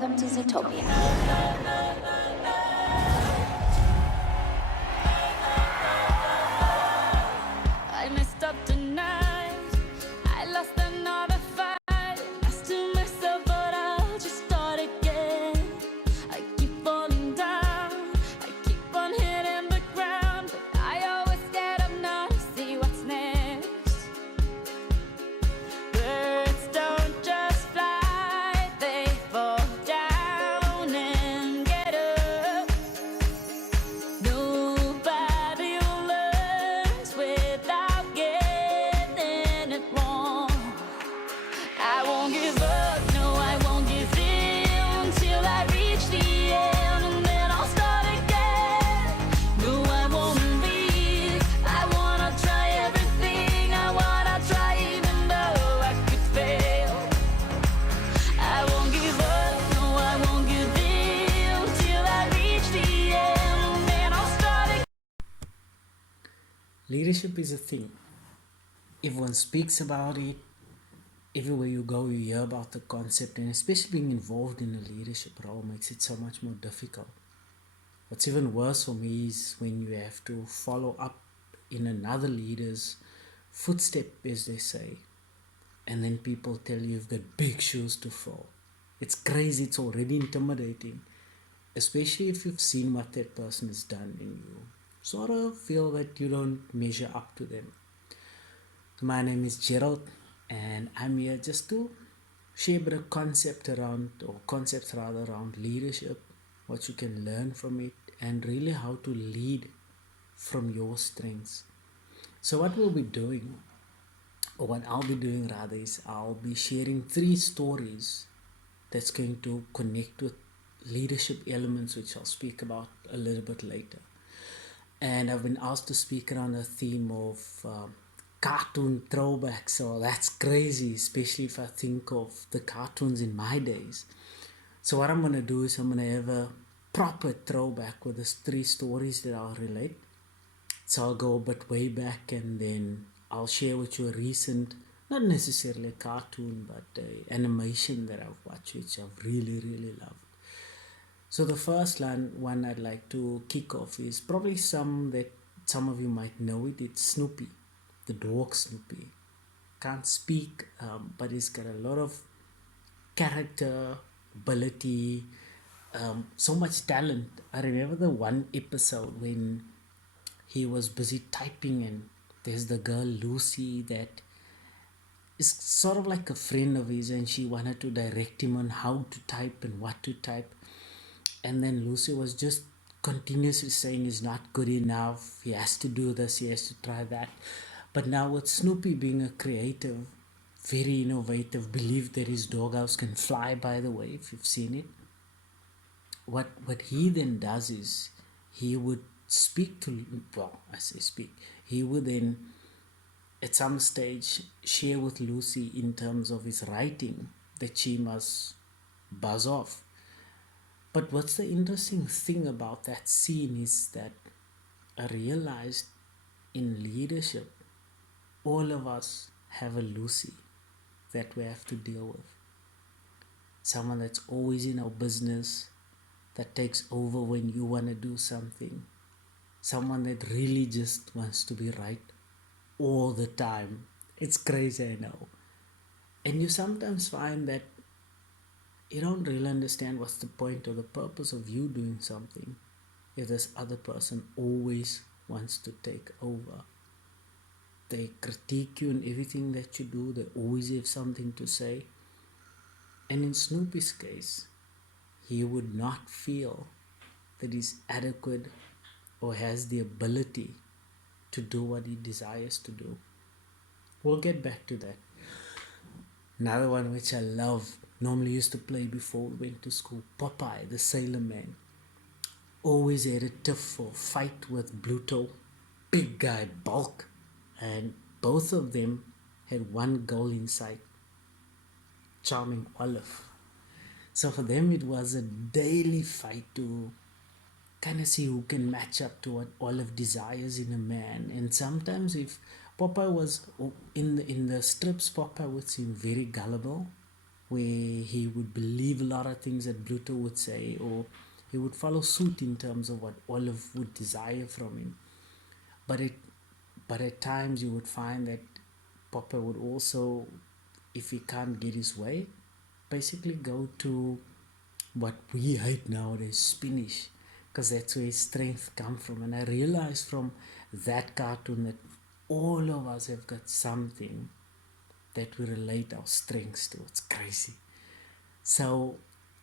Welcome to Zootopia. I messed up tonight. I lost another fight. Lost to myself, but I'll just start again. I keep falling down. I keep on hitting the ground, but I always get up now to see what's next. Birds don't just fly, they fall down and get up. Nobody learns without getting it wrong. I won't give up, no, I won't give in till I reach the end, and then I'll start again. No, I won't leave. I wanna try everything. I wanna try even though I could fail. I won't give up, no, I won't give in till I reach the end, and then I'll start again. Leadership is a thing. Everyone speaks about it. Everywhere you go, you hear about the concept, and especially being involved in a leadership role makes it so much more difficult. What's even worse for me is when you have to follow up in another leader's footstep, as they say, and then people tell you you've got big shoes to fill. It's crazy, it's already intimidating, especially if you've seen what that person has done and you sort of feel that you don't measure up to them. My name is Gerald, and I'm here just to share a bit of concepts around leadership, what you can learn from it, and really how to lead from your strengths. So what we'll be doing, or what I'll be doing rather, is I'll be sharing 3 stories that's going to connect with leadership elements, which I'll speak about a little bit later. And I've been asked to speak around the theme of cartoon throwbacks. So that's crazy, especially if I think of the cartoons in my days. So what I'm going to do is I'm going to have a proper throwback with these 3 stories that I'll relate. So I'll go a bit way back, and then I'll share with you a recent, not necessarily a cartoon, but animation that I've watched, which I've really, really loved. So the first one I'd like to kick off is probably some of you might know it. It's Snoopy, the dog Snoopy. Can't speak, but he's got a lot of character, ability, so much talent. I remember the one episode when he was busy typing, and there's the girl Lucy that is sort of like a friend of his, and she wanted to direct him on how to type and what to type. And then Lucy was just continuously saying he's not good enough, he has to do this, he has to try that. But now with Snoopy being a creative, very innovative, believed that his doghouse can fly, by the way, if you've seen it. What he then does is he would speak to, well, I say speak, he would then at some stage share with Lucy in terms of his writing that she must buzz off. But what's the interesting thing about that scene is that I realized in leadership, all of us have a Lucy that we have to deal with. Someone that's always in our business, that takes over when you want to do something. Someone that really just wants to be right all the time. It's crazy, I know. And you sometimes find that you don't really understand what's the point or the purpose of you doing something if this other person always wants to take over. They critique you in everything that you do. They always have something to say. And in Snoopy's case, he would not feel that he's adequate or has the ability to do what he desires to do. We'll get back to that. Another one which I love, normally used to play before we went to school, Popeye, the Sailor Man. Always had a tiff or fight with Bluto, big guy, bulk, and both of them had one goal in sight, charming Olive. So for them it was a daily fight to kind of see who can match up to what Olive desires in a man. And sometimes if Popeye was in the strips, Popeye would seem very gullible, where he would believe a lot of things that Pluto would say, or he would follow suit in terms of what Olive would desire from him. But it, but at times you would find that Popeye would also, if he can't get his way, basically go to what we hate nowadays, spinach, because that's where his strength come from. And I realized from that cartoon that all of us have got something that we relate our strengths to. It's crazy. So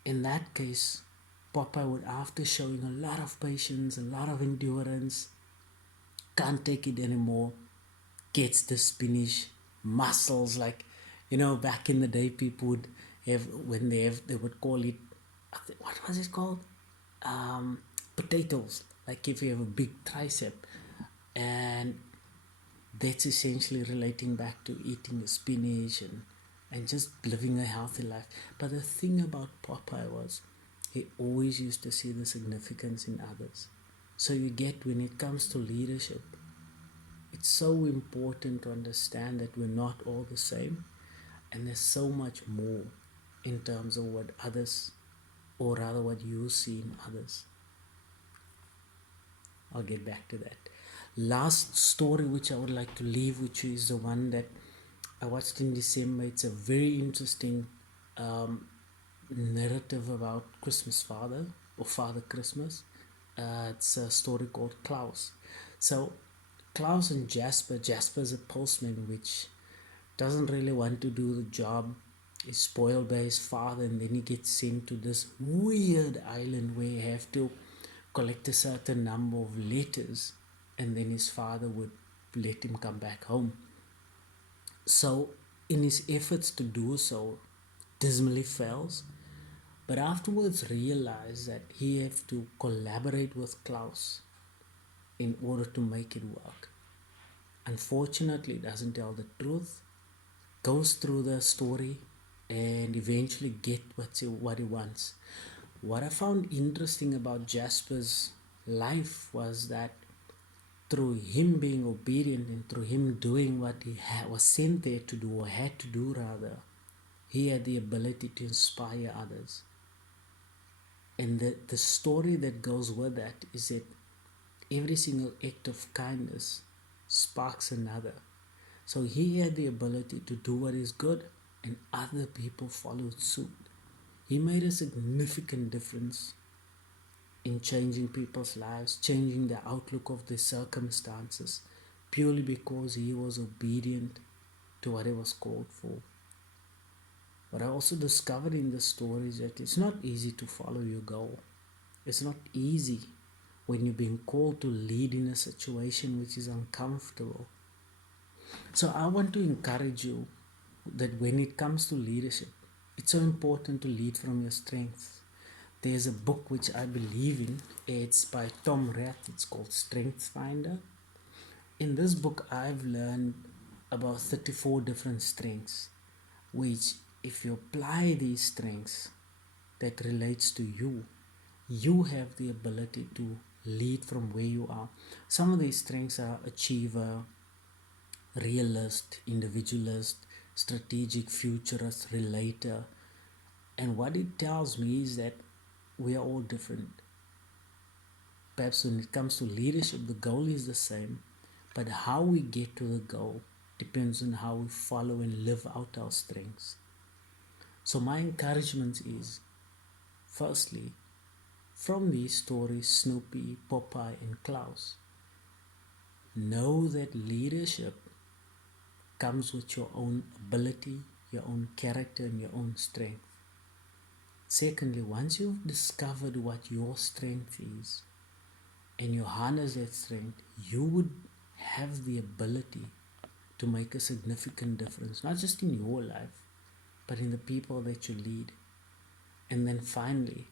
in that case, Popeye would, after showing a lot of patience, a lot of endurance, can't take it anymore, gets the spinach muscles. Like, back in the day, people would have, when they would call it, what was it called, potatoes. Like if you have a big tricep, and that's essentially relating back to eating the spinach and just living a healthy life. But the thing about Popeye was he always used to see the significance in others. So you get, when it comes to leadership, it's so important to understand that we're not all the same, and there's so much more in terms of what others, or rather what you see in others. I'll get back to that. Last story which I would like to leave, which is the one that I watched in December. It's a very interesting narrative about Christmas Father, or Father Christmas. It's a story called Klaus. So Klaus and Jasper. Jasper's a postman, which doesn't really want to do the job. Is spoiled by his father, and then he gets sent to this weird island where he have to collect a certain number of letters, and then his father would let him come back home. So in his efforts to do so, dismally fails, but afterwards realized that he have to collaborate with Klaus in order to make it work. Unfortunately, doesn't tell the truth, goes through the story, and eventually get what he wants. What I found interesting about Jasper's life was that through him being obedient and through him doing what he was sent there to do, or had to do rather, he had the ability to inspire others. And the story that goes with that is that every single act of kindness sparks another. So he had the ability to do what is good, and other people followed suit. He made a significant difference in changing people's lives, changing the outlook of the circumstances, purely because he was obedient to what he was called for. What I also discovered in the story is that it's not easy to follow your goal. It's not easy when you're being called to lead in a situation which is uncomfortable. So I want to encourage you that when it comes to leadership, it's so important to lead from your strengths. There's a book which I believe in. It's by Tom Rath. It's called Strengths Finder. In this book, I've learned about 34 different strengths, which if you apply these strengths that relates to you, you have the ability to lead from where you are. Some of these strengths are achiever, realist, individualist, strategic, futurist, relator. And what it tells me is that we are all different. Perhaps when it comes to leadership, the goal is the same, but how we get to the goal depends on how we follow and live out our strengths. So my encouragement is, firstly, from these stories, Snoopy, Popeye, and Klaus, know that leadership comes with your own ability, your own character, and your own strength. Secondly, once you've discovered what your strength is and you harness that strength, you would have the ability to make a significant difference, not just in your life, but in the people that you lead. And then finally,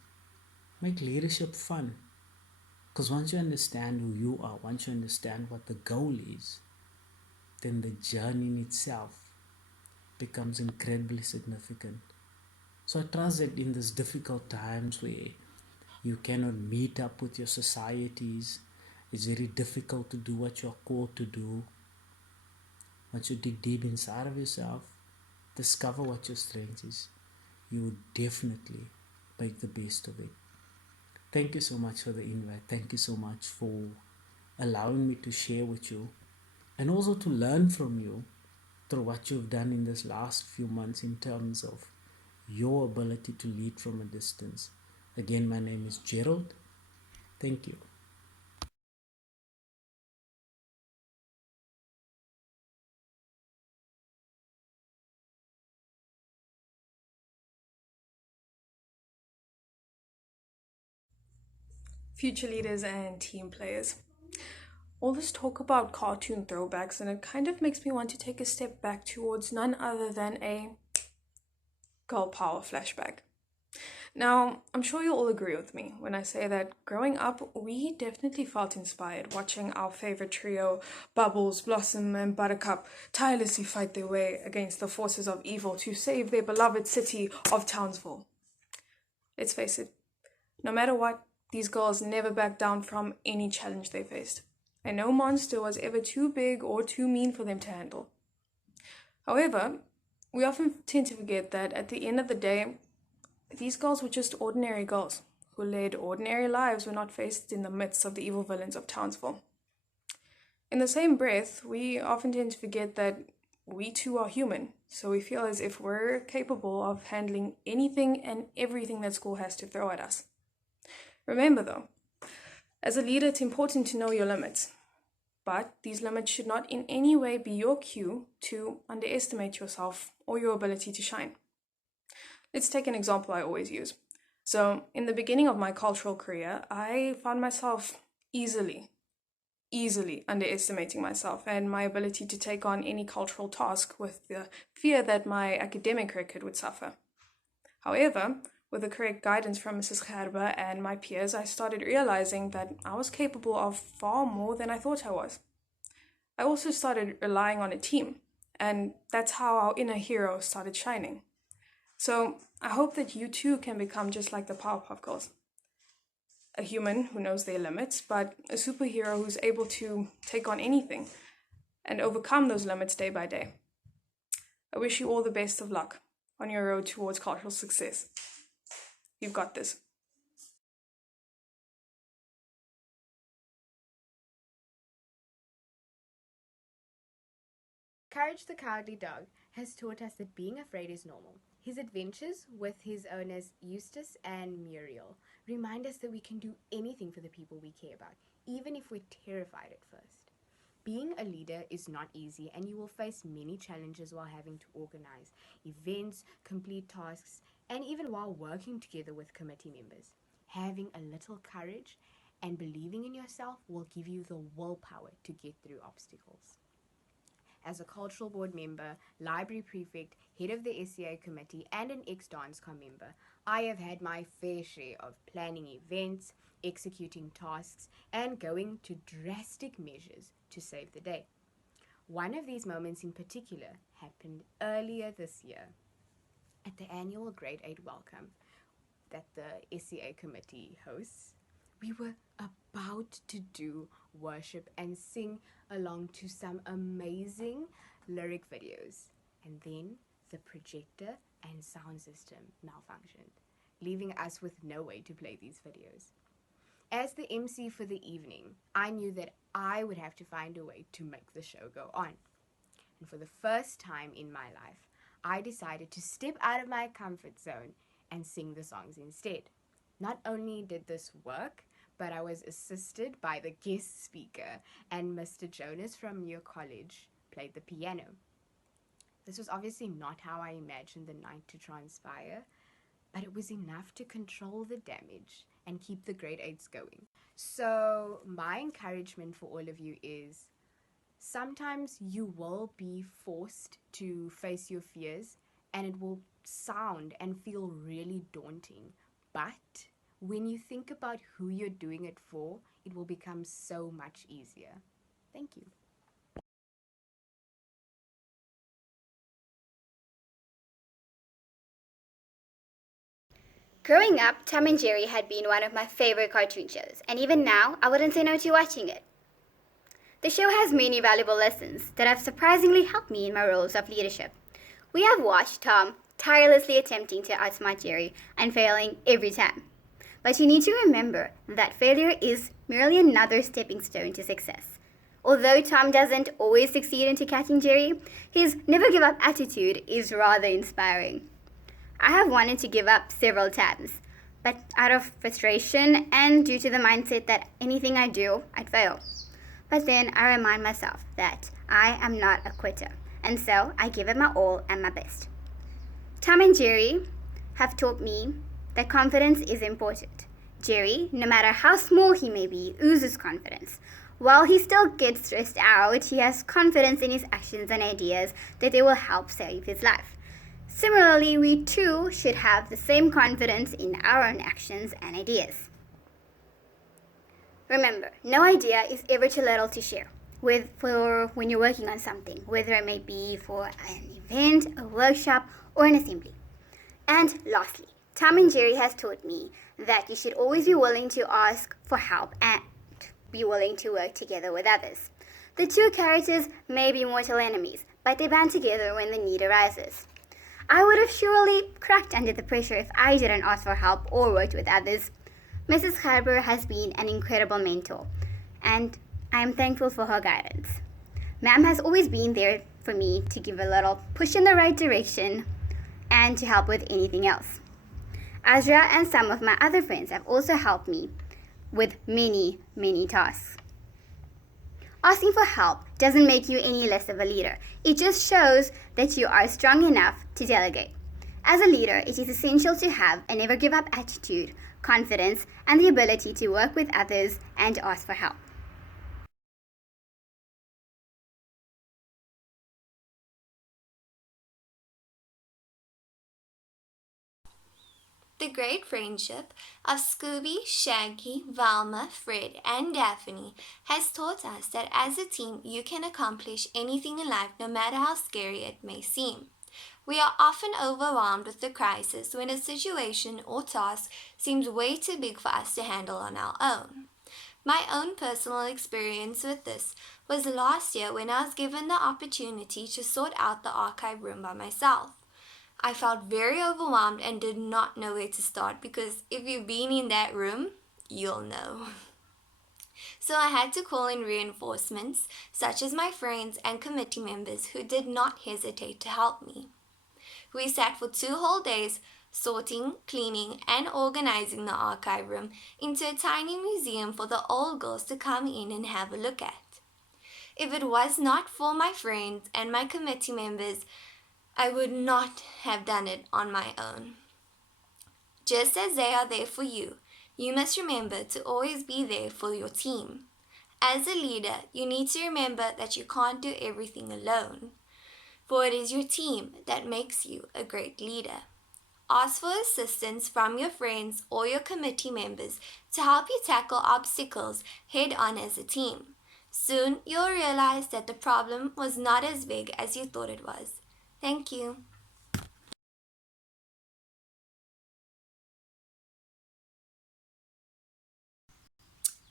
make leadership fun. Because once you understand who you are, once you understand what the goal is, then the journey in itself becomes incredibly significant. So I trust that in these difficult times where you cannot meet up with your societies, it's very difficult to do what you're called to do. Once you dig deep inside of yourself, discover what your strength is, you would definitely make the best of it. Thank you so much for the invite. Thank you so much for allowing me to share with you and also to learn from you through what you've done in this last few months in terms of your ability to lead from a distance. Again, my name is Gerald. Thank you. Future leaders and team players. All this talk about cartoon throwbacks, and it kind of makes me want to take a step back towards none other than a girl power flashback. Now, I'm sure you'll all agree with me when I say that growing up, we definitely felt inspired watching our favorite trio, Bubbles, Blossom, and Buttercup, tirelessly fight their way against the forces of evil to save their beloved city of Townsville. Let's face it, no matter what, these girls never backed down from any challenge they faced, and no monster was ever too big or too mean for them to handle. However, we often tend to forget that at the end of the day, these girls were just ordinary girls who led ordinary lives when not faced in the midst of the evil villains of Townsville. In the same breath, we often tend to forget that we too are human, so we feel as if we're capable of handling anything and everything that school has to throw at us. Remember though, as a leader, it's important to know your limits, but these limits should not in any way be your cue to underestimate yourself or your ability to shine. Let's take an example I always use. So, in the beginning of my cultural career, I found myself easily underestimating myself and my ability to take on any cultural task with the fear that my academic record would suffer. However, with the correct guidance from Mrs. Gerber and my peers, I started realizing that I was capable of far more than I thought I was. I also started relying on a team, and that's how our inner hero started shining. So I hope that you too can become just like the Powerpuff Girls. A human who knows their limits, but a superhero who's able to take on anything and overcome those limits day by day. I wish you all the best of luck on your road towards cultural success. You've got this. Courage the Cowardly Dog has taught us that being afraid is normal. His adventures with his owners Eustace and Muriel remind us that we can do anything for the people we care about, even if we're terrified at first. Being a leader is not easy, and you will face many challenges while having to organize events, complete tasks, and even while working together with committee members. Having a little courage and believing in yourself will give you the willpower to get through obstacles. As a cultural board member, library prefect, head of the SCA committee, and an ex-DanceCom member, I have had my fair share of planning events, executing tasks, and going to drastic measures to save the day. One of these moments in particular happened earlier this year at the annual Grade 8 welcome that the SCA committee hosts. We were about to do worship and sing along to some amazing lyric videos. And then the projector and sound system malfunctioned, leaving us with no way to play these videos. As the MC for the evening, I knew that I would have to find a way to make the show go on. And for the first time in my life, I decided to step out of my comfort zone and sing the songs instead. Not only did this work, but I was assisted by the guest speaker, and Mr. Jonas from your college played the piano. This was obviously not how I imagined the night to transpire, but it was enough to control the damage and keep the grade 8s going. So my encouragement for all of you is sometimes you will be forced to face your fears, and it will sound and feel really daunting, but when you think about who you're doing it for, it will become so much easier. Thank you. Growing up, Tom and Jerry had been one of my favorite cartoon shows, and even now, I wouldn't say no to watching it. The show has many valuable lessons that have surprisingly helped me in my roles of leadership. We have watched Tom tirelessly attempting to outsmart Jerry and failing every time. But you need to remember that failure is merely another stepping stone to success. Although Tom doesn't always succeed into catching Jerry, his never give up attitude is rather inspiring. I have wanted to give up several times, but out of frustration and due to the mindset that anything I do, I'd fail. But then I remind myself that I am not a quitter, and so I give it my all and my best. Tom and Jerry have taught me that confidence is important. Jerry, no matter how small he may be, oozes confidence. While he still gets stressed out, he has confidence in his actions and ideas that they will help save his life. Similarly, we too should have the same confidence in our own actions and ideas. Remember, no idea is ever too little to share for when you're working on something, whether it may be for an event, a workshop, or an assembly. And lastly, Tom and Jerry has taught me that you should always be willing to ask for help and be willing to work together with others. The two characters may be mortal enemies, but they band together when the need arises. I would have surely cracked under the pressure if I didn't ask for help or worked with others. Mrs. Harbour has been an incredible mentor, and I am thankful for her guidance. Ma'am has always been there for me to give a little push in the right direction and to help with anything else. Azra and some of my other friends have also helped me with many, many tasks. Asking for help doesn't make you any less of a leader. It just shows that you are strong enough to delegate. As a leader, it is essential to have a never give up attitude, confidence, and the ability to work with others and ask for help. The great friendship of Scooby, Shaggy, Velma, Fred, and Daphne has taught us that as a team you can accomplish anything in life no matter how scary it may seem. We are often overwhelmed with the crisis when a situation or task seems way too big for us to handle on our own. My own personal experience with this was last year when I was given the opportunity to sort out the archive room by myself. I felt very overwhelmed and did not know where to start because if you've been in that room, you'll know. So I had to call in reinforcements, such as my friends and committee members who did not hesitate to help me. We sat for 2 whole days sorting, cleaning, and organizing the archive room into a tiny museum for the old girls to come in and have a look at. If it was not for my friends and my committee members, I would not have done it on my own. Just as they are there for you, you must remember to always be there for your team. As a leader, you need to remember that you can't do everything alone, for it is your team that makes you a great leader. Ask for assistance from your friends or your committee members to help you tackle obstacles head on as a team. Soon you'll realize that the problem was not as big as you thought it was. Thank you.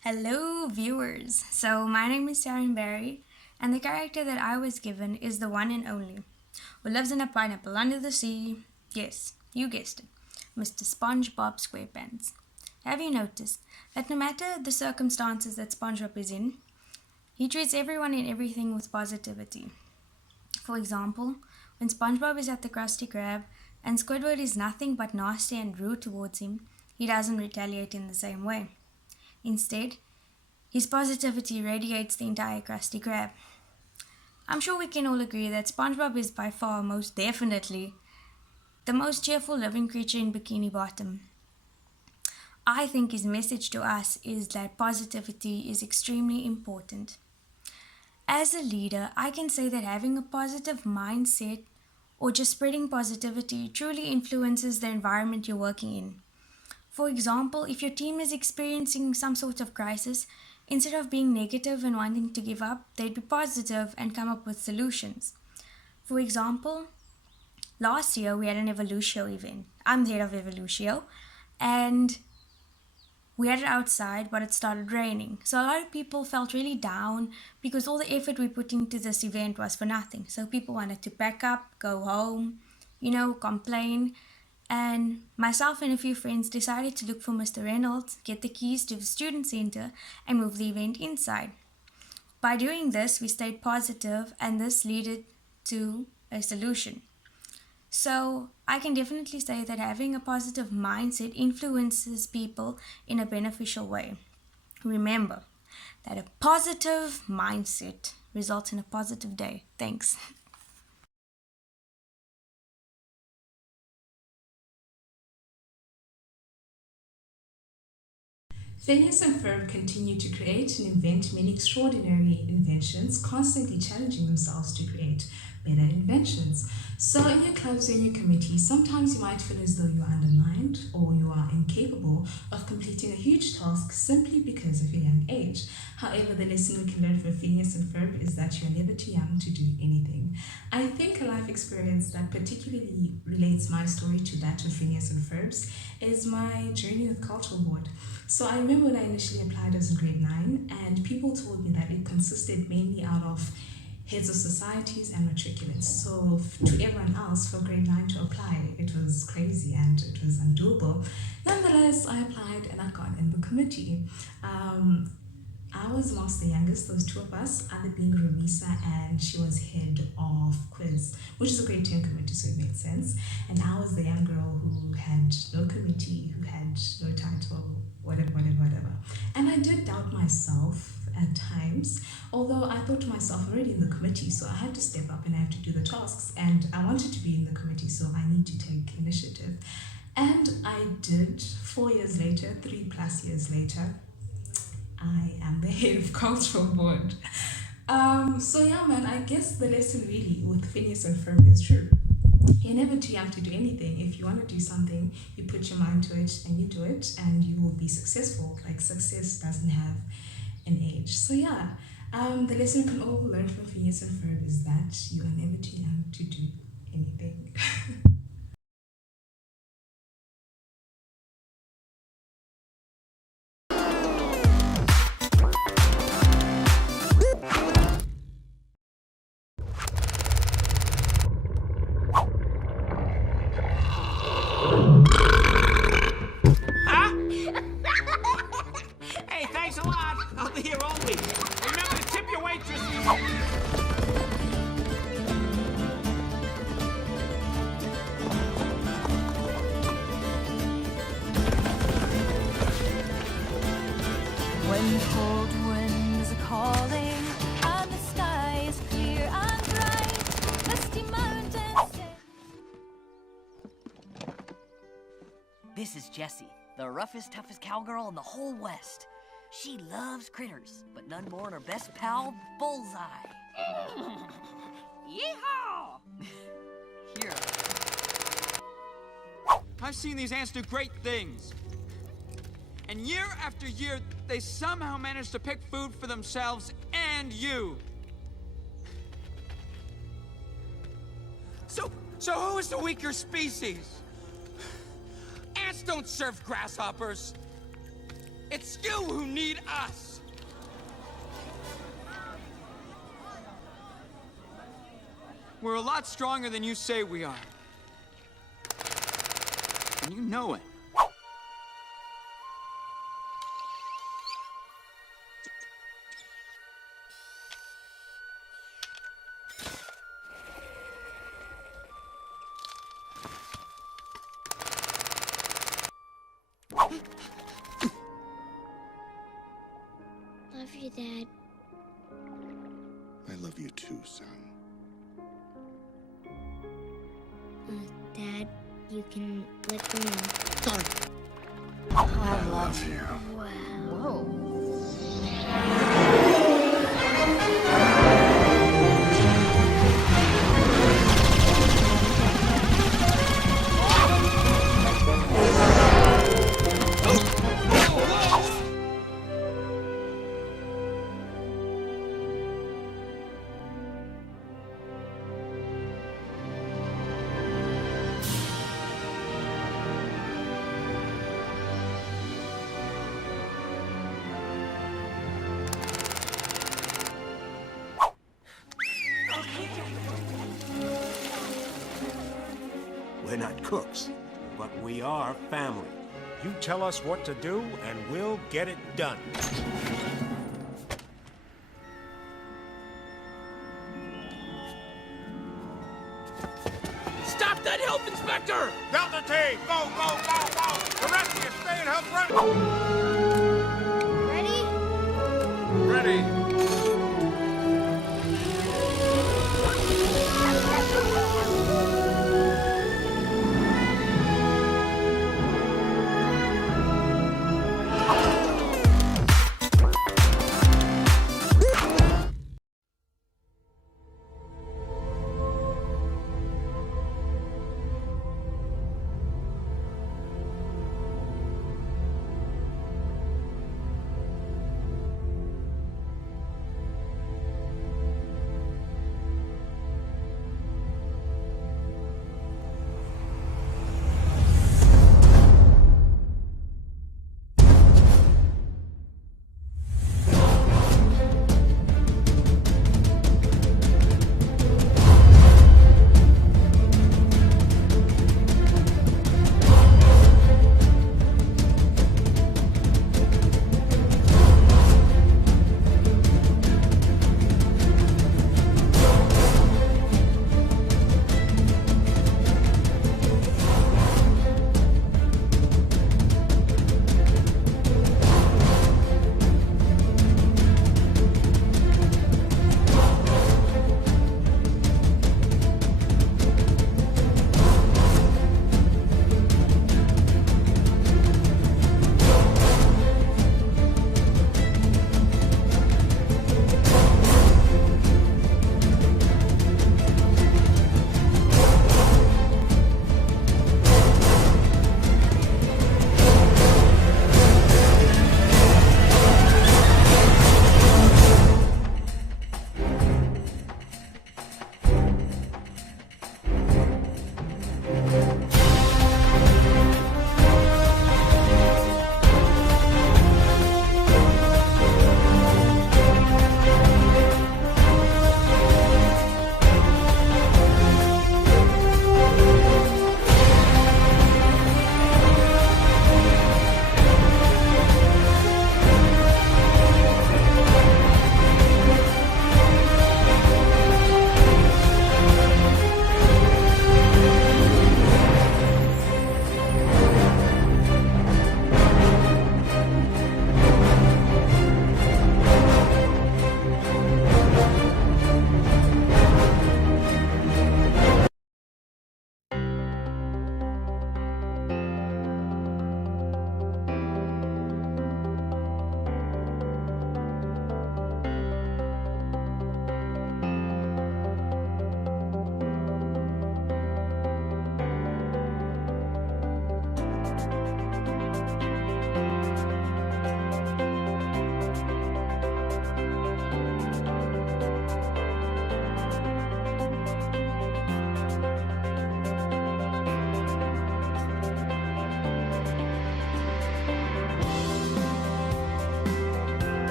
Hello, viewers. So, my name is Taryn Barry, and the character that I was given is the one and only, who lives in a pineapple under the sea. Yes, you guessed it, Mr. SpongeBob SquarePants. Have you noticed that no matter the circumstances that SpongeBob is in, he treats everyone and everything with positivity? For example, when SpongeBob is at the Krusty Krab and Squidward is nothing but nasty and rude towards him, he doesn't retaliate in the same way. Instead, his positivity radiates the entire Krusty Krab. I'm sure we can all agree that SpongeBob is by far most definitely the most cheerful living creature in Bikini Bottom. I think his message to us is that positivity is extremely important. As a leader, I can say that having a positive mindset or just spreading positivity truly influences the environment you're working in. For example, if your team is experiencing some sort of crisis, instead of being negative and wanting to give up, they'd be positive and come up with solutions. For example, last year we had an Evolutio event. I'm the head of Evolutio, and we had it outside, but it started raining. So a lot of people felt really down because all the effort we put into this event was for nothing. So people wanted to pack up, go home, complain. And myself and a few friends decided to look for Mr. Reynolds, get the keys to the student center, and move the event inside. By doing this, we stayed positive, and this led to a solution. So, I can definitely say that having a positive mindset influences people in a beneficial way. Remember that a positive mindset results in a positive day. Thanks. Phineas and Ferb continue to create and invent many extraordinary inventions, constantly challenging themselves to create better inventions. So, in your clubs or in your committees, sometimes you might feel as though you are undermined or you are incapable of completing a huge task simply because of your young age. However, the lesson we can learn from Phineas and Ferb is that you are never too young to do anything. I think a life experience that particularly relates my story to that of Phineas and Ferb's is my journey with Cultural Board. So I remember when I initially applied, I was in grade 9, and people told me that it consisted mainly out of heads of societies and matriculants. So to everyone else, for grade 9 to apply, it was crazy and it was undoable. Nonetheless, I applied and I got in the committee. I was amongst the youngest, there was two of us, other being Rumisa, and she was head of quiz, which is a grade 10 committee, so it made sense. And I was the young girl who had no committee, who had no title, whatever. And I did doubt myself at times, although I thought to myself, I'm already in the committee, so I had to step up and I have to do the tasks. And I wanted to be in the committee, so I need to take initiative. And I did. 4 years later, 3+ years later, I am the head of Cultural Board. So yeah, man, I guess the lesson really with Phineas and Ferb is true. You're never too young to do anything. If you want to do something, you put your mind to it and you do it, and you will be successful. Like, success doesn't have an age. So yeah, the lesson we can all learn from Phineas and Ferb is that you are never too young to do anything. Hey, thanks a lot. I'll be here all week. Remember to tip your waitress. When cold winds are calling and the sky is clear and bright, misty mountains. This is Jessie, the roughest, toughest cowgirl in the whole West. She loves critters, but none more than her best pal, Bullseye. Yeehaw! Here. I've seen these ants do great things. And year after year, they somehow manage to pick food for themselves and you. So who is the weaker species? Ants don't serve grasshoppers. It's you who need us. We're a lot stronger than you say we are. And you know it. Love you, Dad. I love you too, son. Dad, you can let me know. Sorry. I love you. Wow. Whoa. We're not cooks, but we are family. You tell us what to do, and we'll get it done. Stop that health inspector! Delta team, go, go, go, go! The rest of you stay and help run. Ready? Ready.